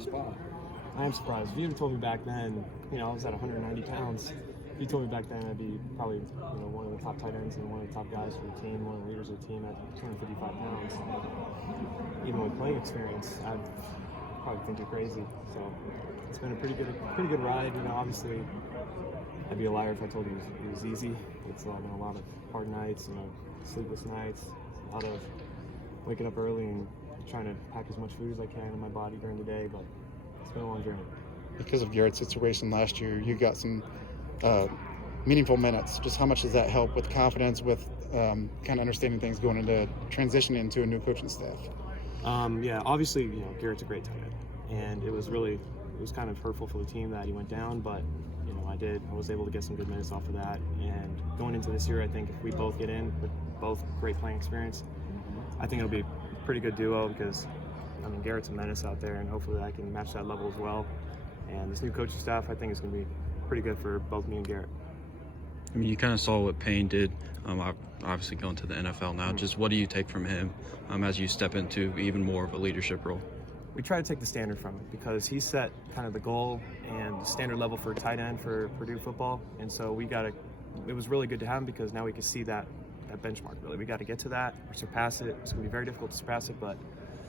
spot. I am surprised. If you had told me back then, I was at 190 pounds. If you told me back then I'd be probably one of the top tight ends and one of the top guys for the team, one of the leaders of the team at 255 pounds. Even with playing experience, I'd probably think you're crazy. So it's been a pretty good ride. Obviously, I'd be a liar if I told you it was easy. It's been a lot of hard nights, sleepless nights, a lot of waking up early and trying to pack as much food as I can in my body during the day, but it's been a long journey. Because of Garrett's situation last year, you got some meaningful minutes. Just how much does that help with confidence, with kind of understanding things going into transitioning into a new coaching staff? Yeah, obviously, Garrett's a great tight end, and it was kind of hurtful for the team that he went down, but I was able to get some good minutes off of that. And going into this year, I think if we both get in with both great playing experience, I think it'll be a pretty good duo because Garrett's a menace out there, and hopefully I can match that level as well. And this new coaching staff, I think, is going to be pretty good for both me and Garrett. You kind of saw what Payne did, obviously going to the NFL now. Just what do you take from him as you step into even more of a leadership role? We try to take the standard from it because he set kind of the goal and the standard level for tight end for Purdue football. And so it was really good to have him because now we can see that benchmark, really. We got to get to that or surpass it. It's going to be very difficult to surpass it, but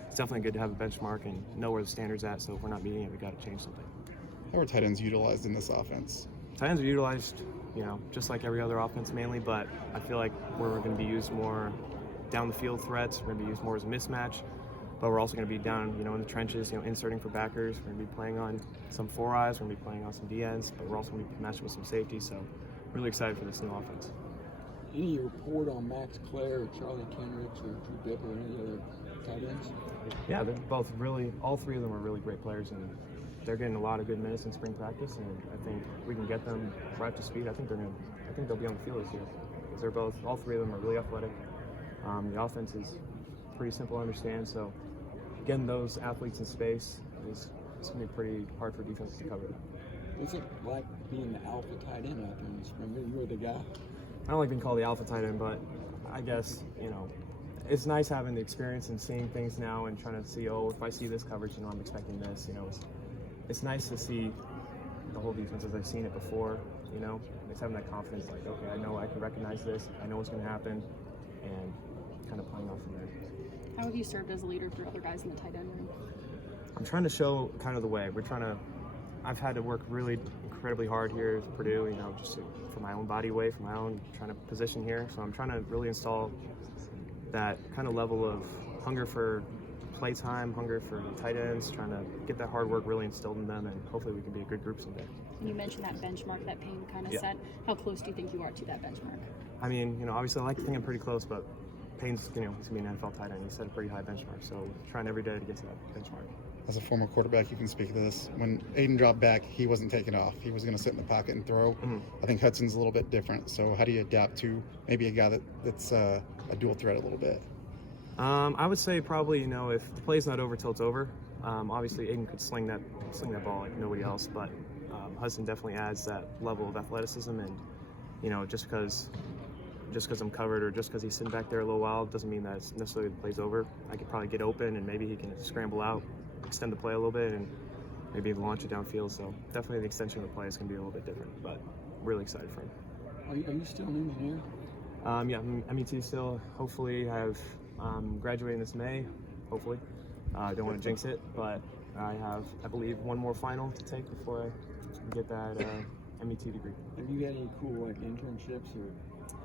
it's definitely good to have a benchmark and know where the standard's at. So if we're not meeting it, we got to change something. How are tight ends utilized in this offense? Tight ends are utilized, just like every other offense mainly, but I feel like we're going to be used more down the field threats. We're going to be used more as a mismatch, but we're also going to be down, in the trenches, inserting for backers. We're going to be playing on some 4-eyes. We're going to be playing on some DNs, but we're also going to be matching with some safety. So really excited for this new offense. Any report on Max Clare or Charlie Kendricks or Drew Bibb or any other tight ends? Yeah, they're both all three of them are really great players, and they're getting a lot of good minutes in spring practice, and I think we can get them right up to speed. I think they'll be on the field this year because all three of them are really athletic. The offense is pretty simple to understand, so getting those athletes in space is going to be pretty hard for defense to cover. What's it like being the alpha tight end out there in the spring? You were the guy. I don't like being called the alpha tight end, but I guess, it's nice having the experience and seeing things now and trying to see, if I see this coverage, I'm expecting this. It's nice to see the whole defense as I've seen it before, It's having that confidence, like, okay, I know I can recognize this, I know what's going to happen, and kind of playing off from there. How have you served as a leader for other guys in the tight end room? I'm trying to show kind of the way. I've had to work really incredibly hard here at Purdue, just for my own body weight, for my own trying to position here. So I'm trying to really install that kind of level of hunger for playtime, hunger for tight ends, trying to get that hard work really instilled in them, and hopefully we can be a good group someday. You mentioned that benchmark that Payne kind of set. How close do you think you are to that benchmark? Obviously I like to think I'm pretty close, but Payne's, he's going to be an NFL tight end. He set a pretty high benchmark, so trying every day to get to that benchmark. As a former quarterback, you can speak to this. When Aiden dropped back, he wasn't taking off. He was going to sit in the pocket and throw. Mm-hmm. I think Hudson's a little bit different. So how do you adapt to maybe a guy that's a dual threat a little bit? I would say probably, if the play's not over till it's over. Obviously, Aiden could sling that ball like nobody else, but Hudson definitely adds that level of athleticism, and just because I'm covered or just because he's sitting back there a little while doesn't mean that it's necessarily the play's over. I could probably get open and maybe he can scramble out, extend the play a little bit, and maybe launch it downfield. So definitely the extension of the play is going to be a little bit different, but really excited for him. Are you still an engineer? Yeah, I'm MET still. Hopefully I'm graduating this May, hopefully. I don't want to jinx it, but I have, I believe, one more final to take before I get that MET degree. Have you had any cool internships or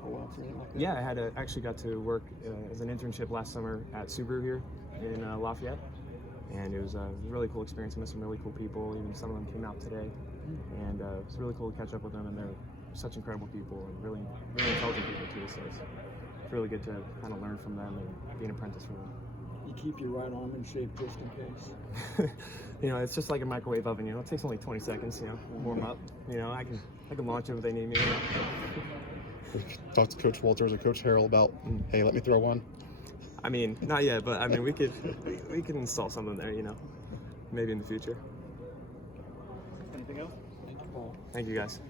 co-ops or anything like that? Yeah, I actually got to work as an internship last summer at Subaru here in Lafayette, and it was a really cool experience. I met some really cool people. Even some of them came out today, and it was really cool to catch up with them. And they're such incredible people and really intelligent people too. So it's really good to kind of learn from them and be an apprentice for them. You keep your right arm in shape just in case. It's just like a microwave oven. It takes only 20 seconds. Warm up. I can launch it if they need me. Talk to Coach Walters or Coach Harrell about, hey, let me throw one. Not yet, but we could install something there. Maybe in the future. Anything else? Thank you, Paul. Thank you, guys.